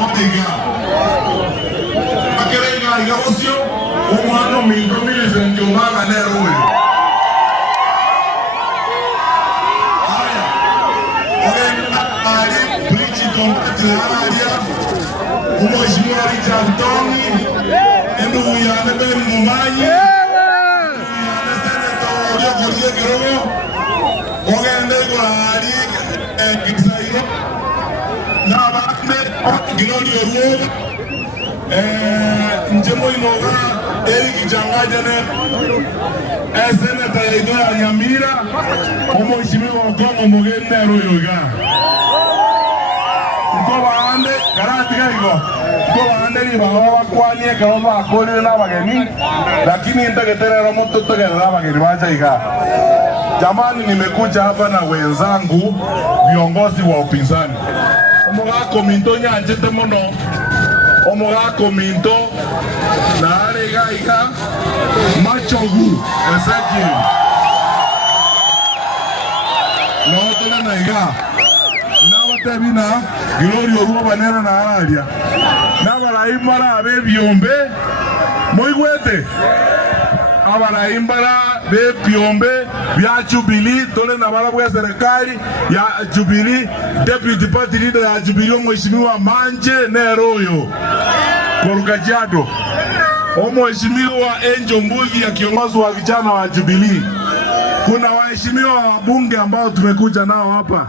motega akerenga igabosio umwana mingo milizenti umanga neruwe haya ogenda ali bridge complex anaria umojimwa Richard Tony ndugu yana ben mumanyi ogende gwali kisairo na bakne ginoli ruo njemo inoga eri jangaje ne seneta ya Nyamira omoshimi wa Kongo mugende ruyoga kwa ande karati gaigo kwa ande ni baba bakwanye kaba bakole na bageni lakini nitageterera moto togerera bageni bacha iga. Jamani, nimekuja hapa na wenzangu viongozi wa upinzani. Omogako minto nyanjete mono. Omogako minto na arega iga machogu eseki. No tena na iga. Na watebina Gloria Ruo banera na aralia. Na baraimara abe biombe moigwete. Abarahimbara be biombe bya Jubilee tole na bala bwa serikali ya Jubilee deputy party leader ya Jubilee mheshimiwa Manje Neroyo Korukajado mheshimiwa Angel Mbuvi ya kiongozi wa vijana wa Jubilee. Kuna waheshimiwa wabunge ambao tumekuja nao hapa.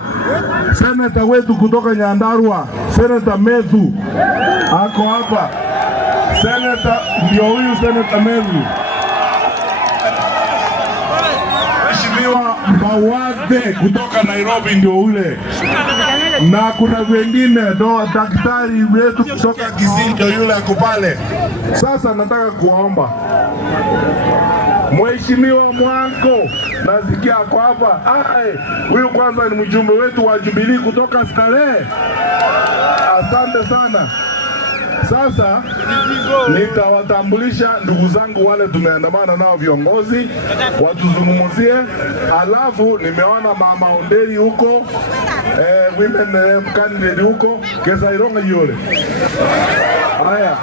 Senator wetu kutoka Nyandarua, Senator Methu ako hapa. Senator ndio huyu Senator Methu. Mawade kutoka Nairobi ndio ule. Na kuna wengine ndo daktari wetu kutoka Kisii ndio yule ako pale. Sasa nataka kuomba Mheshimiwa Mwango, nasikia kwa hapa. Huyu kwanza ni mjumbe wetu wa Jubilee kutoka Starehe. Asante sana. Sasa nitawatambulisha ndugu zangu wale tumeandamana nao viongozi watuzungumzie. Alafu nimeona mama Onderi huko women candidate huko kesa ironga yole. Haya.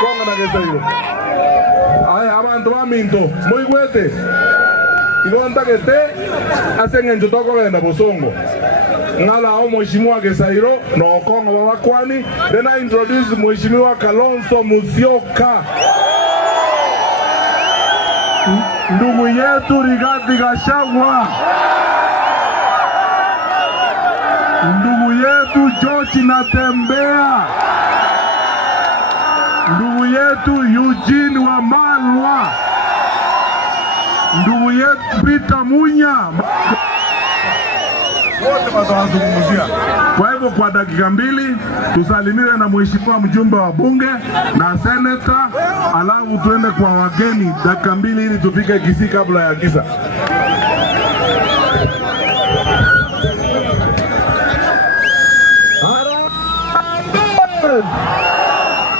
Konga na kesa yole. Haya abantu baminto moigwete. Ilonda kete asenga njotoko lenda bosongo. Ngala o mheshimiwa Gesairo na Okongo babakwani. Then I introduce mheshimiwa Kalonzo Musyoka. Ndugu yetu Rigathi Gachagua. Ndugu yetu George Natembeya. Ndugu yetu Eugene Wamalwa. Ndugu yetu Peter Munya. Wote watawazungumzia. Kwa hivyo kwa dakika mbili tusalimiwe na mheshimiwa mjumbe wa bunge na seneta, alafu tuende kwa wageni dakika mbili ili tufike Kisii kabla ya giza.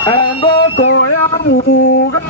Endo toya muga